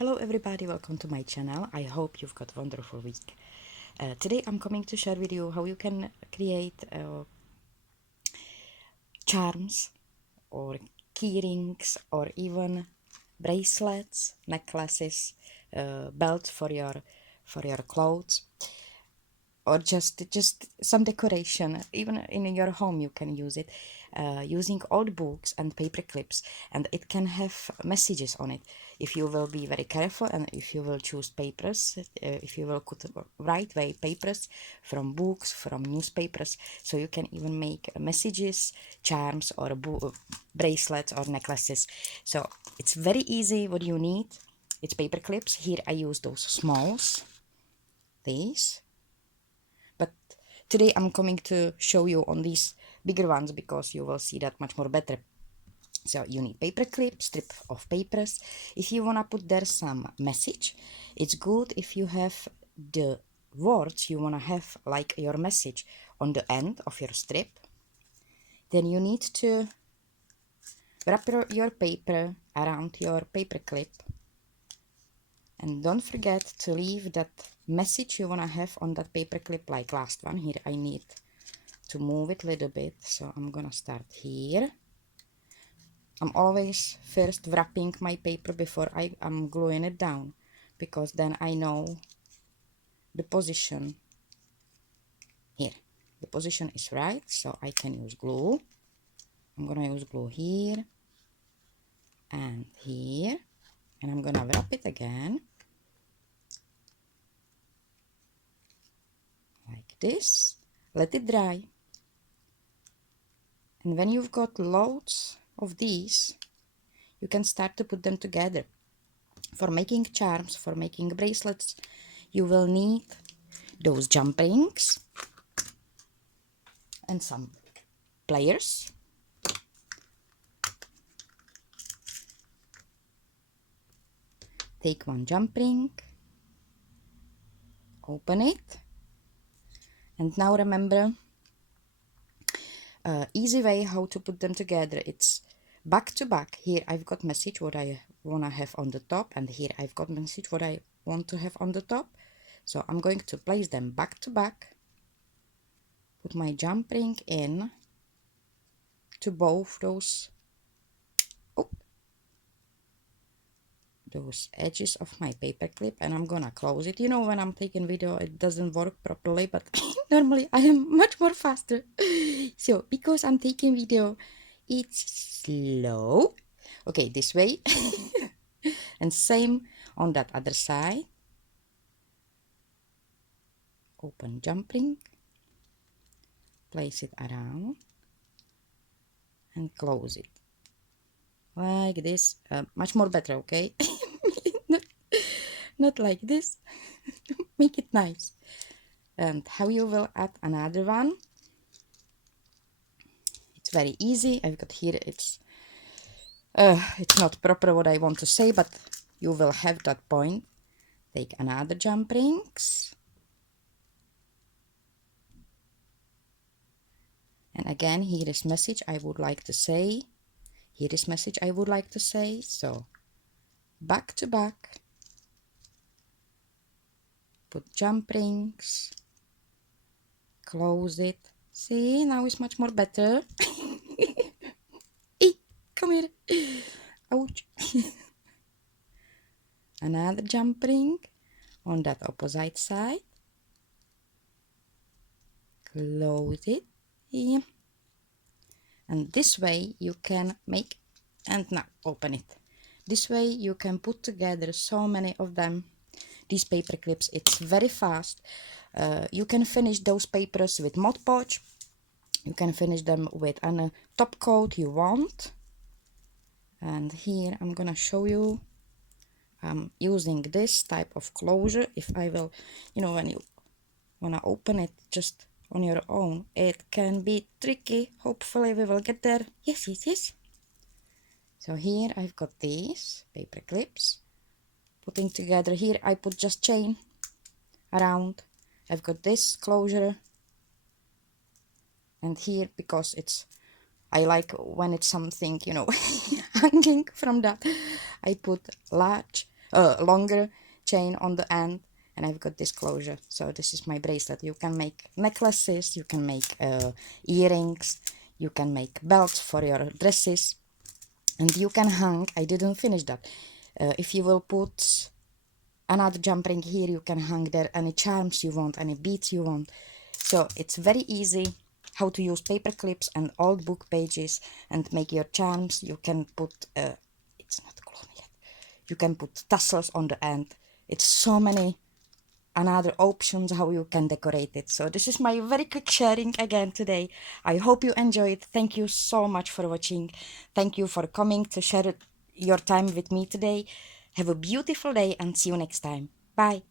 Hello everybody, welcome to my channel. I hope you've got a wonderful week. Today I'm coming to share with you how you can create charms or key rings or even bracelets, necklaces, belt for your clothes, or just some decoration. Even in your home you can use it, using old books and paper clips, and it can have messages on it if you will be very careful, and if you will choose papers, if you will put right way papers from books, from newspapers, so you can even make messages, charms, or bracelets or necklaces. So it's very easy. What you need, it's paper clips. Here I use those smalls, these, but today I'm coming to show you on these bigger ones because you will see that much more better. So you need paper clip, strip of papers. If you wanna put there some message, it's good if you have the words you wanna have, like your message, on the end of your strip. Then you need to wrap your paper around your paper clip, and don't forget to leave that message you wanna have on that paper clip, like last one. Here I need to move it a little bit, so I'm gonna start here. I'm always first wrapping my paper before I'm gluing it down, because then I know the position here. The position is right, so I can use glue. I'm gonna use glue here and here, and I'm gonna wrap it again like this. Let it dry, and when you've got loads of these, you can start to put them together. For making charms, for making bracelets, you will need those jump rings and some pliers. Take one jump ring, open it, and now remember, easy way how to put them together. It's back to back. Here I've got message what I wanna have on the top, and here I've got message what I want to have on the top. So I'm going to place them back to back, put my jump ring in to both those edges of my paper clip, and I'm gonna close it. You know, when I'm taking video it doesn't work properly, but normally I am much more faster. So because I'm taking video, it's slow. Okay, this way. And same on that other side. Open jump ring, place it around and close it like this. Much more better, okay? not like this. Make it nice. And how you will add another one, it's very easy. I've got here, it's not proper what I want to say, but you will have that point. Take another jump rings, and again, here is message I would like to say, here is message I would like to say. So back to back, put jump rings, close it. See, now it's much more better. Hey, come here. Ouch. Another jump ring on that opposite side, close it here, and this way you can make, and now open it. This way you can put together so many of them, these paper clips. It's very fast. You can finish those papers with Mod Podge, you can finish them with any top coat you want. And here I'm gonna show you, I'm using this type of closure. If I will, you know, when you wanna open it just on your own, it can be tricky. Hopefully we will get there. Yes, yes, yes. So here I've got these paper clips, putting together. Here I put just chain around. I've got this closure, and here, because it's, I like when it's something, you know, hanging from that, I put large longer chain on the end, and I've got this closure. So this is my bracelet. You can make necklaces, you can make earrings, you can make belts for your dresses, and you can hang. I didn't finish that. If you will put another jump ring here, you can hang there any charms you want, any beads you want. So it's very easy how to use paper clips and old book pages and make your charms. You can put it's not glowing yet, you can put tassels on the end. It's so many another options how you can decorate it. So this is my very quick sharing again today. I hope you enjoyed. Thank you so much for watching. Thank you for coming to share your time with me today. Have a beautiful day and see you next time. Bye.